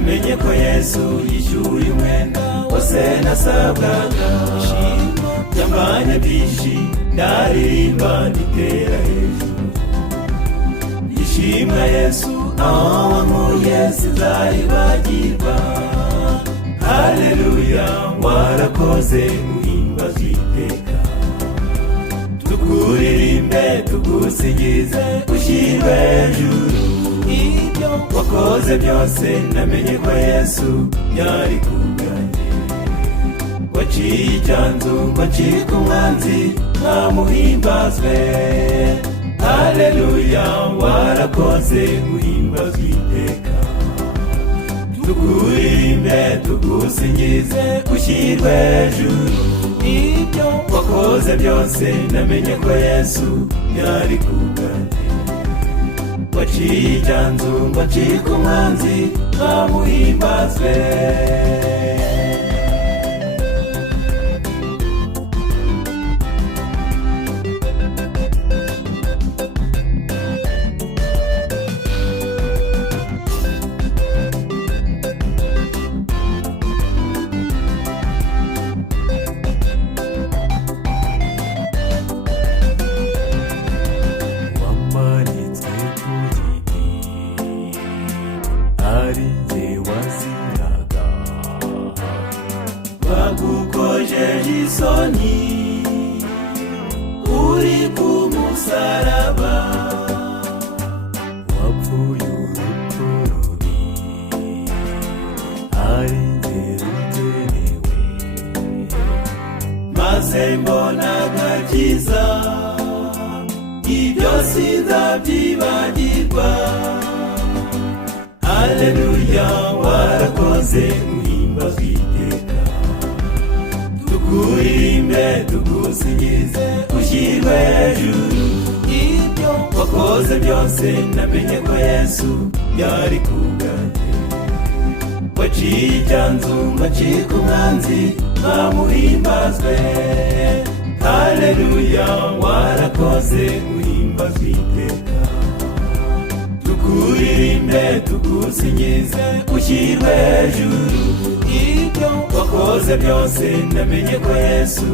namenye ko Yesu yishyuye umwenda wose nasabwaga. Ishimwe ryambanye byinshi ndaririmba nditera hejuru. Ishimwe Yesu aho wankuye sinzaribagirwa. Haleluya warakoze guhimbazwa iteka. Tukuririmbe tugusingize ushyirwe hejuru. Ibyo wakoze byose namenye ko Yesu yari kubwanjye. Waciye icyanzu wacika umwanzi nkamuhimbazwe. Haleluya warakoze guhimbazwa iteka. Tukuririmbe tugusingize ushyirwe hejuru. Ibyo wakoze byose namenye ko Yesu yari kubwanjye. Waciye icyanzu wacika umwanzi nkamuhimbazwe. Bagukojeje isoni uri ku musaraba. Wapfuye urupfu rubi ari jye rugenewe. Maze mbona agakiza ibyo sinzabyibagirwa. Haleluya warakoze guhimbazwa iteka. Tukuririmbe tugusingize ushyirwe hejuru. Ibyo wakoze byose namenye ko Yesu yari kubwanjye. Waciye icyanzu wacika umwanzi nkamuhimbazwe. Haleluya warakoze guhimbazwa iteka. Tukuririmbe tugusingize ushyirwe hejuru. Ibyo wakoze byose namenye ko Yesu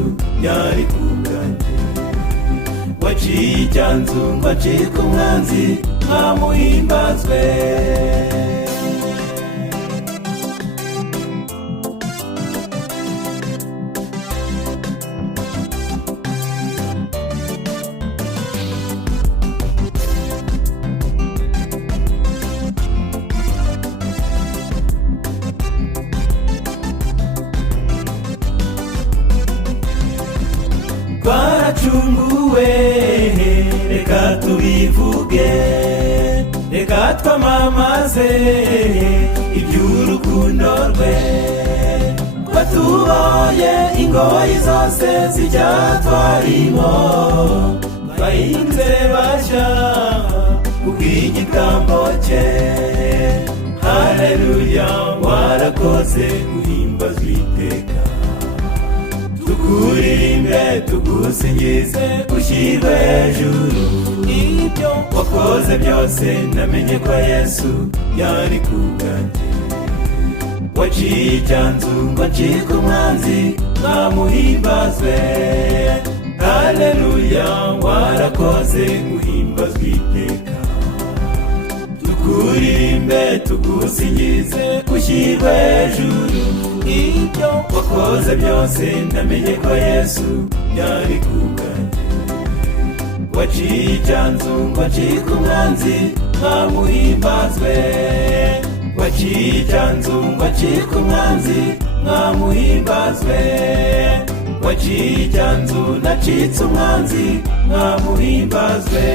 yari kubwanjye. Waciye icyanzu wacika umwanzi nkamuhimbazwe. Twaracunguwe reka tubivuge. Reka twamamaze iby'urukundo rwe. Twatuboye ingoyi zose z'icyatwarimo. Twahinze bashya kubw'igitambo cye. Haleluya warakoze guhimbazwa iteka. Tukuririmbe tugusingize ushyirwe hejuru. Ibyo wakoze byose namenye ko Yesu yari kubwanjye. Waciye icyanzu wacika umwanzi nkamuhimbazwe. Haleluya warakoze guhimbazwa iteka. Tukuririmbe tugusingize ushyirwe hejuru. Ibyo wakoze byose namenye ko Yesu yari kubwanjye. Waciye icyanzu wacika umwanzi nkamuhimbazwe. Waciye icyanzu wacika umwanzi nkamuhimbazwe. Waciye icyanzu nacitse umwanzi nkamuhimbazwe.